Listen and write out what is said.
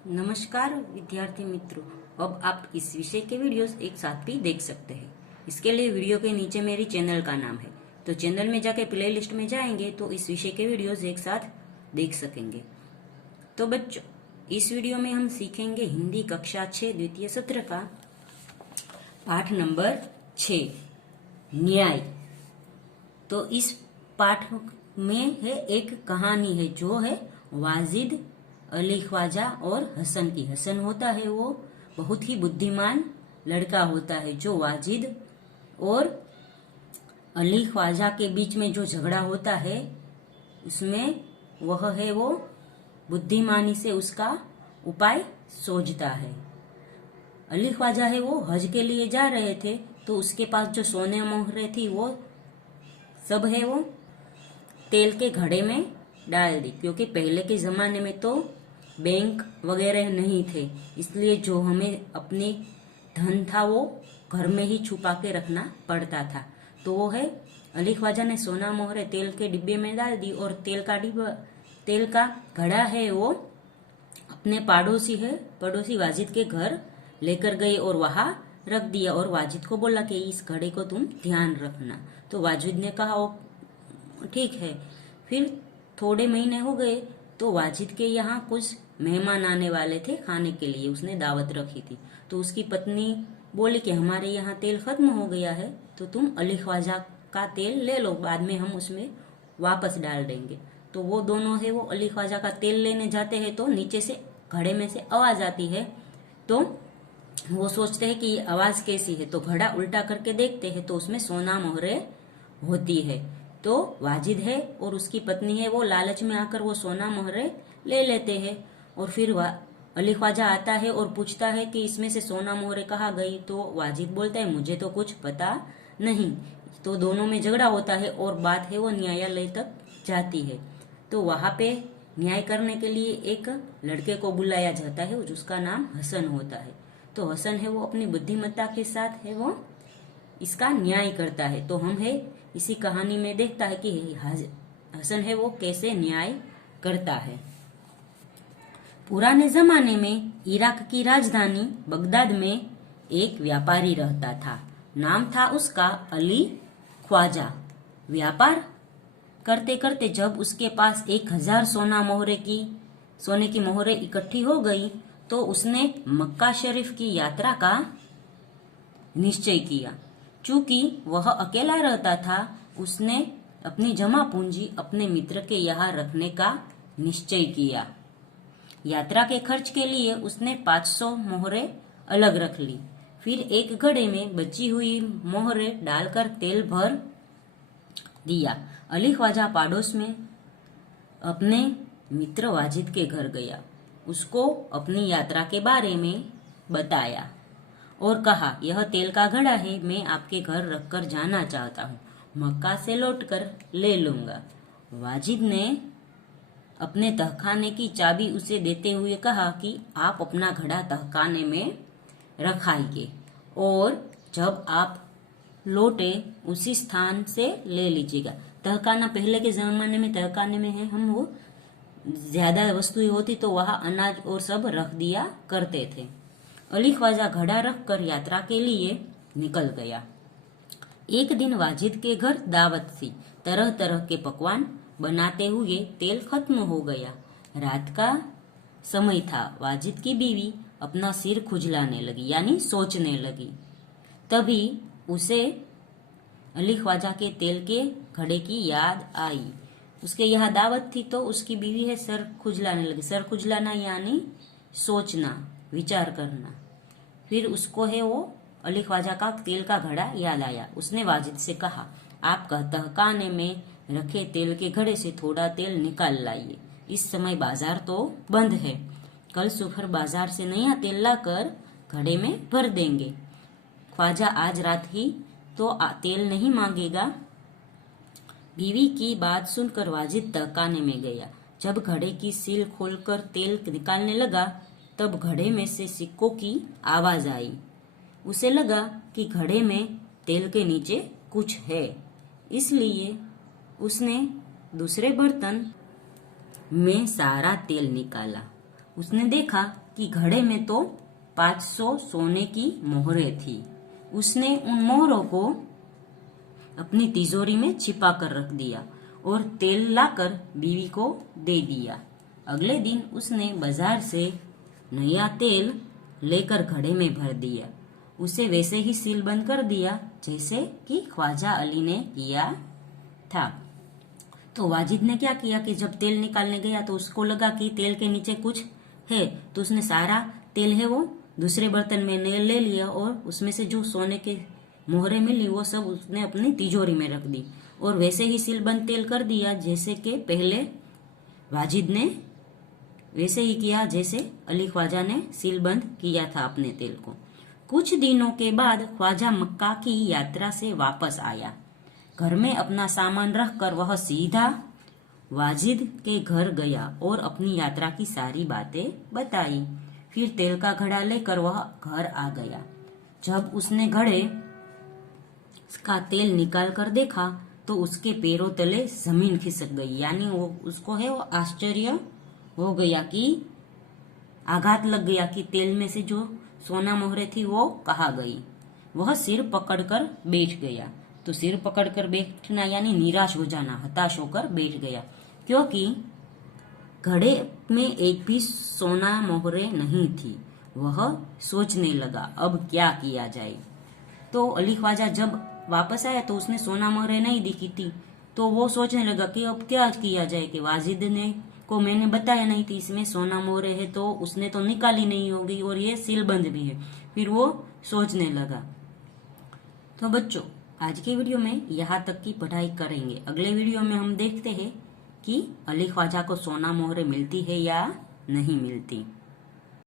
नमस्कार विद्यार्थी मित्रों, अब आप इस विषय के वीडियोस एक साथ भी देख सकते हैं। इसके लिए वीडियो के नीचे मेरी चैनल का नाम है, तो चैनल में जाके प्लेलिस्ट में जाएंगे तो इस विषय के वीडियोस एक साथ देख सकेंगे। तो बच्चों, इस वीडियो में हम सीखेंगे हिंदी कक्षा 6 द्वितीय सत्र का पाठ नंबर 6 न्याय। तो इस पाठ में है एक कहानी है जो है वाजिद, अली ख्वाजा और हसन की। हसन होता है वो बहुत ही बुद्धिमान लड़का होता है। जो वाजिद और अली ख्वाजा के बीच में जो झगड़ा होता है उसमें वह है वो बुद्धिमानी से उसका उपाय सोचता है। अली ख्वाजा है वो हज के लिए जा रहे थे, तो उसके पास जो सोने मोहरे थी वो सब है वो तेल के घड़े में डाल दी, क्योंकि पहले के जमाने में तो बैंक वगैरह नहीं थे, इसलिए जो हमें अपने धन था वो घर में ही छुपा के रखना पड़ता था। तो वो है अली ख्वाजा ने सोना मोहरे तेल के डिब्बे में डाल दी और तेल का घड़ा है वो अपने पड़ोसी वाजिद के घर लेकर गए और वहां रख दिया और वाजिद को बोला कि इस घड़े को तुम ध्यान रखना। तो वाजिद ने कहा वो ठीक है। फिर थोड़े महीने हो गए तो वाजिद के यहाँ कुछ मेहमान आने वाले थे खाने के लिए, उसने दावत रखी थी। तो उसकी पत्नी बोली कि हमारे यहाँ तेल खत्म हो गया है, तो तुम अली ख्वाजा का तेल ले लो, बाद में हम उसमें वापस डाल देंगे। तो वो दोनों है वो अली ख्वाजा का तेल लेने जाते हैं, तो नीचे से घड़े में से आवाज आती है। तो वो सोचते हैं कि ये आवाज कैसी है, तो घड़ा उल्टा करके देखते हैं तो उसमें सोना मोहरे होती है। तो वाजिद है और उसकी पत्नी है वो लालच में आकर वो सोना मोहरे ले लेते हैं। और फिर अली ख्वाजा आता है और पूछता है कि इसमें से सोना मोहरे कहाँ गई। तो वाजिद बोलता है मुझे तो कुछ पता नहीं। तो दोनों में झगड़ा होता है और बात है वो न्यायालय तक जाती है। तो वहां पे न्याय करने के लिए एक लड़के को बुलाया जाता है जिसका नाम हसन होता है। तो हसन है वो अपनी बुद्धिमत्ता के साथ है वो इसका न्याय करता है। तो हम है इसी कहानी में देखता है कि हसन है वो कैसे न्याय करता है। पुराने जमाने में इराक की राजधानी बगदाद में एक व्यापारी रहता था। नाम था उसका अली ख्वाजा। व्यापार करते करते जब उसके पास 1000 सोने की मोहरे इकट्ठी हो गई, तो उसने मक्का शरीफ की यात्रा का निश्चय किया। चूंकि वह अकेला रहता था, उसने अपनी जमा पूंजी अपने मित्र के यहाँ रखने का निश्चय किया। यात्रा के खर्च के लिए उसने 500 मोहरे अलग रख ली। फिर एक घड़े में बची हुई मोहरे डालकर तेल भर दिया। अली ख्वाजा पड़ोस में अपने मित्र वाजिद के घर गया, उसको अपनी यात्रा के बारे में बताया और कहा यह तेल का घड़ा है, मैं आपके घर रखकर जाना चाहता हूँ, मक्का से लौटकर ले लूंगा। वाजिद ने अपने तहखाने की चाबी उसे देते हुए कहा कि आप अपना घड़ा तहखाने में रखाइए और जब आप लौटे उसी स्थान से ले लीजिएगा। तहखाना पहले के जमाने में तहखाने में है हम वो ज्यादा वस्तुएं होती तो वहां अनाज और सब रख दिया करते थे। अली ख्वाजा घड़ा रखकर यात्रा के लिए निकल गया। एक दिन वाजिद के घर दावत थी। तरह तरह के पकवान बनाते हुए तेल खत्म हो गया। रात का समय था। वाजिद की बीवी अपना सिर खुजलाने लगी, यानी सोचने लगी। तभी उसे अली ख्वाजा के तेल के घड़े की याद आई। उसके यहाँ दावत थी तो उसकी बीवी है सर खुजलाने लगी। सर खुजलाना यानी सोचना, विचार करना। फिर उसको है वो अली ख्वाजा का तेल का घड़ा याद आया। उसने वाजिद से कहा आपका तहखाने में रखे तेल के घड़े से थोड़ा तेल निकाल लाइए, इस समय बाजार तो बंद है, कल सुबह बाजार से नया तेल लाकर घड़े में भर देंगे। ख्वाजा आज रात ही तो तेल नहीं मांगेगा। बीवी की बात सुनकर वाजिद तहखाने में गया। जब घड़े की सील खोलकर तेल निकालने लगा, तब घड़े में से सिक्कों की आवाज आई। उसे लगा कि घड़े में तेल के नीचे कुछ है, इसलिए उसने दूसरे बर्तन में सारा तेल निकाला उसने देखा कि घड़े में तो 500 सोने की मोहरें थी। उसने उन मोहरों को अपनी तिजोरी में छिपा कर रख दिया और तेल लाकर बीवी को दे दिया। अगले दिन उसने बाजार से नया तेल लेकर घड़े में भर दिया। उसे वैसे ही सील बंद कर दिया जैसे कि ख्वाजा अली ने किया था। तो वाजिद ने क्या किया कि जब तेल निकालने गया तो उसको लगा कि तेल के नीचे कुछ है, तो उसने सारा तेल है वो दूसरे बर्तन में ले लिया और उसमें से जो सोने के मोहरें मिली वो सब उसने अपनी तिजोरी में रख दी और वैसे ही सीलबंद तेल कर दिया जैसे कि पहले वाजिद ने वैसे ही किया जैसे अली ख्वाजा ने सीलबंद किया था अपने तेल को। कुछ दिनों के बाद ख्वाजा मक्का की यात्रा से वापस आया। घर में अपना सामान रखकर वह सीधा वाजिद के घर गया और अपनी यात्रा की सारी बातें बताई। फिर तेल का घड़ा लेकर वह घर आ गया। जब उसने घड़े का तेल निकाल कर देखा तो उसके पैरों तले जमीन खिसक गई, यानी वो उसको है वो आश्चर्य हो गया कि आघात लग गया कि तेल में से जो सोना मोहरे थी वो कहाँ गई। वह सिर पकड़कर बैठ गया। तो सिर पकड़कर बैठना यानी निराश हो जाना, हताश होकर बैठ गया, क्योंकि घड़े में एक भी सोना मोहरे नहीं थी। वह सोचने लगा अब क्या किया जाए। तो अली ख्वाजा जब वापस आया तो उसने सोना मोहरे नहीं दिखी थी। तो वो सोचने लगा कि अब क्या किया जाए कि वाजिद ने को मैंने बताया नहीं थी इसमें सोना मोहरे है, तो उसने तो निकाली नहीं होगी और ये सीलबंद भी है। फिर वो सोचने लगा। तो बच्चों, आज के वीडियो में यहाँ तक की पढ़ाई करेंगे। अगले वीडियो में हम देखते हैं कि अली ख्वाजा को सोना मोहरे मिलती है या नहीं मिलती।